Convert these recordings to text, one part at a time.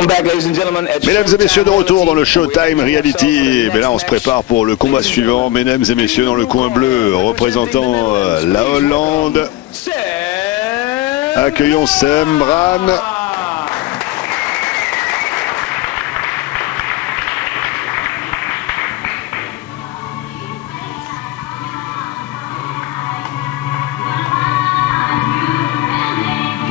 Mesdames et messieurs, de retour dans le Showtime Reality. Mais là, on se prépare pour le combat suivant. Mesdames et messieurs, dans le coin bleu, représentant la Hollande, accueillons Sembran.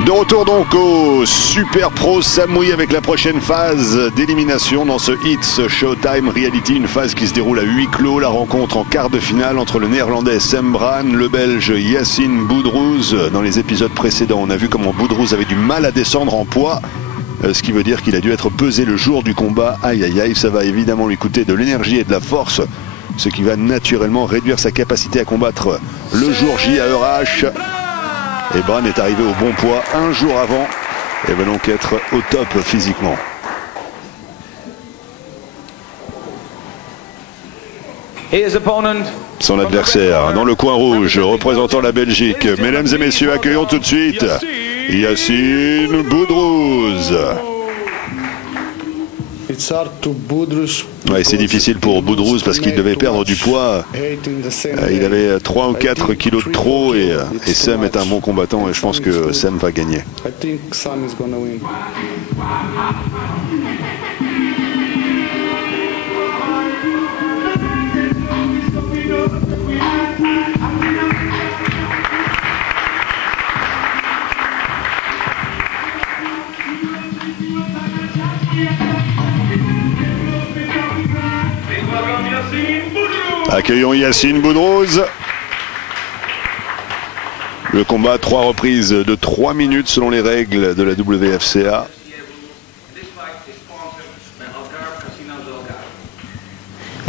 De retour donc au Super Pro Samui avec la prochaine phase d'élimination dans ce It's Showtime Reality, une phase qui se déroule à huis clos. La rencontre en quart de finale entre le néerlandais Sembran, le belge Yacine Boudrouz. Dans les épisodes précédents, on a vu comment Boudrouz avait du mal à descendre en poids, ce qui veut dire qu'il a dû être pesé le jour du combat. Aïe aïe aïe, ça va évidemment lui coûter de l'énergie et de la force, ce qui va naturellement réduire sa capacité à combattre le jour J à Eurach. Et Bran est arrivé au bon poids un jour avant et va donc être au top physiquement. Son adversaire dans le coin rouge, représentant la Belgique. Mesdames et messieurs, accueillons tout de suite Yacine Boudrouz. Ouais, c'est difficile pour Boudrouz parce qu'il devait perdre du poids. Il avait 3 ou 4 kilos de trop et Sem est un bon combattant et je pense que Sem va gagner. Accueillons Yacine Boudrouz. Le combat, 3 reprises de 3 minutes selon les règles de la WFCA.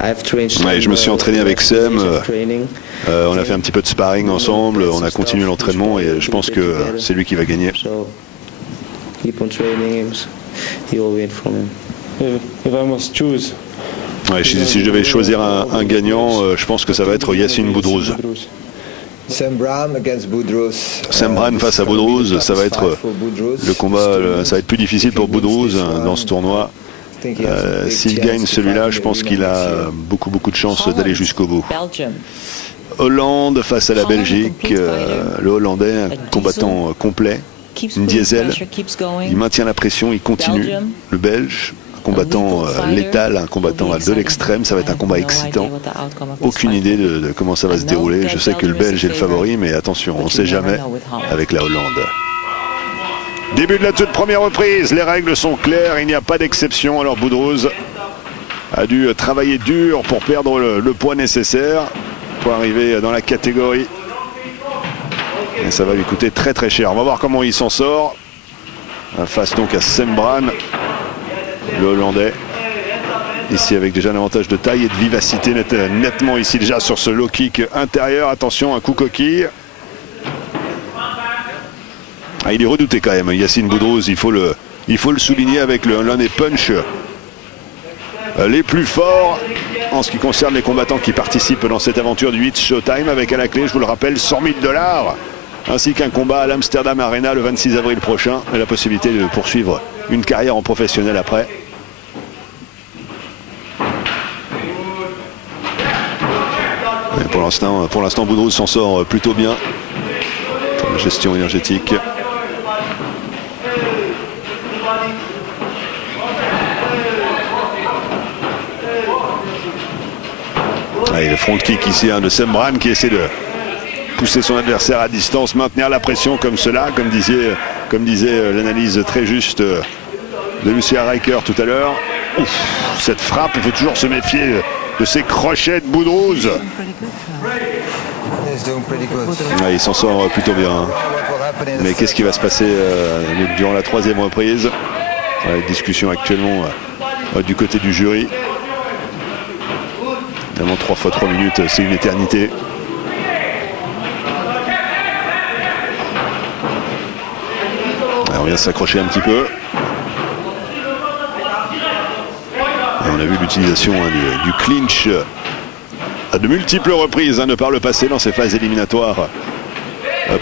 Ouais, je me suis entraîné avec Sem. On a fait un petit peu de sparring ensemble. On a continué l'entraînement et je pense que c'est lui qui va gagner. Ouais, si je devais choisir un gagnant, je pense que ça va être Yacine Boudrouz. Sembran face à Boudrouz, ça va être le combat, ça va être plus difficile pour Boudrouz dans ce tournoi. S'il gagne celui-là, je pense qu'il a beaucoup de chances d'aller jusqu'au bout. Hollande face à la Belgique, le Hollandais, un combattant complet, une diesel, il maintient la pression, il continue. Le Belge, combattant létal, un combattant de l'extrême, ça va être un combat excitant. Aucune idée de comment ça va se dérouler. Je sais que le Belge est le favori, mais attention, on ne sait jamais avec la Hollande. Début de la toute première reprise, les règles sont claires, il n'y a pas d'exception. Alors Boudrouz a dû travailler dur pour perdre le poids nécessaire pour arriver dans la catégorie. Et ça va lui coûter très cher. On va voir comment il s'en sort. Face donc à Sembran, le Hollandais, ici avec déjà un avantage de taille et de vivacité nettement ici déjà sur ce low kick intérieur. Attention, un coup coquille. Ah, il est redouté quand même, Yacine Boudrouz, il faut le souligner, avec l'un des punchs les plus forts en ce qui concerne les combattants qui participent dans cette aventure du It's Showtime, avec à la clé, je vous le rappelle, 100 000 $, ainsi qu'un combat à l'Amsterdam Arena le 26 avril prochain et la possibilité de poursuivre une carrière en professionnel après. Et pour l'instant, Boudrouz s'en sort plutôt bien. Pour la gestion énergétique. Allez, le front kick ici de Sembran qui essaie de pousser son adversaire à distance, maintenir la pression comme cela, comme disait l'analyse très juste de Lucia Riker tout à l'heure. Cette frappe, il faut toujours se méfier de ces crochets de Boudrouz. Ouais, il s'en sort plutôt bien. Mais qu'est-ce qui va se passer durant la 3e reprise? Discussion actuellement du côté du jury. Évidemment, 3 fois 3 minutes, c'est une éternité. Alors, on vient s'accrocher un petit peu. Et on a vu l'utilisation du clinch à de multiples reprises de par le passé dans ces phases éliminatoires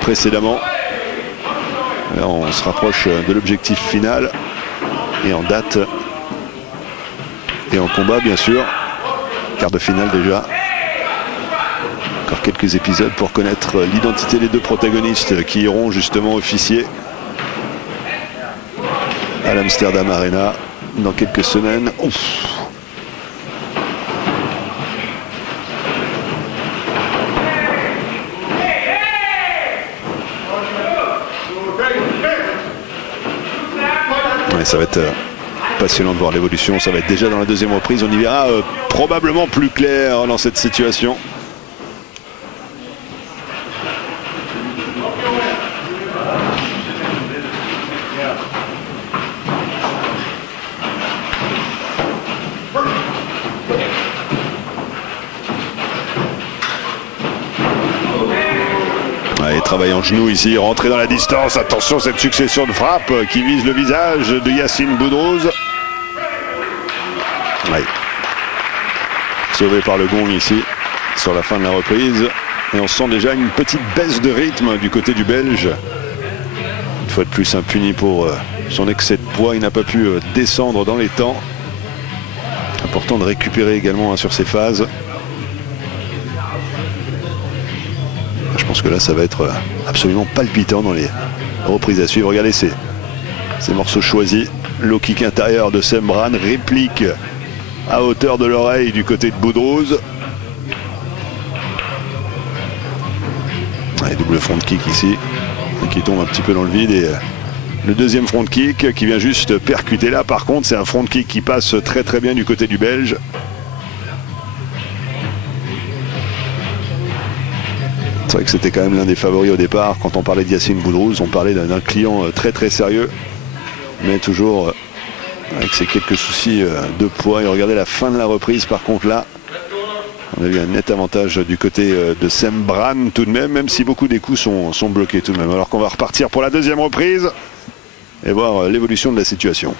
précédemment. Alors, on se rapproche de l'objectif final. et en date et en combat bien sûr. Quart de finale déjà. Encore quelques épisodes pour connaître l'identité des deux protagonistes qui iront justement officier à l'Amsterdam Arena dans quelques semaines. Ouf. Ouais, ça va être passionnant de voir l'évolution. Ça va être déjà dans la deuxième reprise. On y verra probablement plus clair dans cette situation. Il travaille en genou ici, rentrer dans la distance. Attention, cette succession de frappes qui vise le visage de Yacine Boudrouz. Ouais. Sauvé par le gong ici, sur la fin de la reprise. Et on sent déjà une petite baisse de rythme du côté du Belge. Une fois de plus impuni pour son excès de poids. Il n'a pas pu descendre dans les temps. Important de récupérer également sur ses phases. Je pense que là ça va être absolument palpitant dans les reprises à suivre. Regardez ces morceaux choisis. Low kick intérieur de Sembran, réplique à hauteur de l'oreille du côté de Boudrouz. Double front kick ici qui tombe un petit peu dans le vide, et le deuxième front kick qui vient juste percuter là. Par contre c'est un front kick qui passe très très bien du côté du Belge. C'est vrai que c'était quand même l'un des favoris au départ. Quand on parlait de Yacine Boudrouz, on parlait d'un client très très sérieux, mais toujours avec ses quelques soucis de poids. Et regardez la fin de la reprise, par contre là, on a eu un net avantage du côté de Sembran tout de même si beaucoup des coups sont bloqués tout de même. Alors qu'on va repartir pour la deuxième reprise et voir l'évolution de la situation.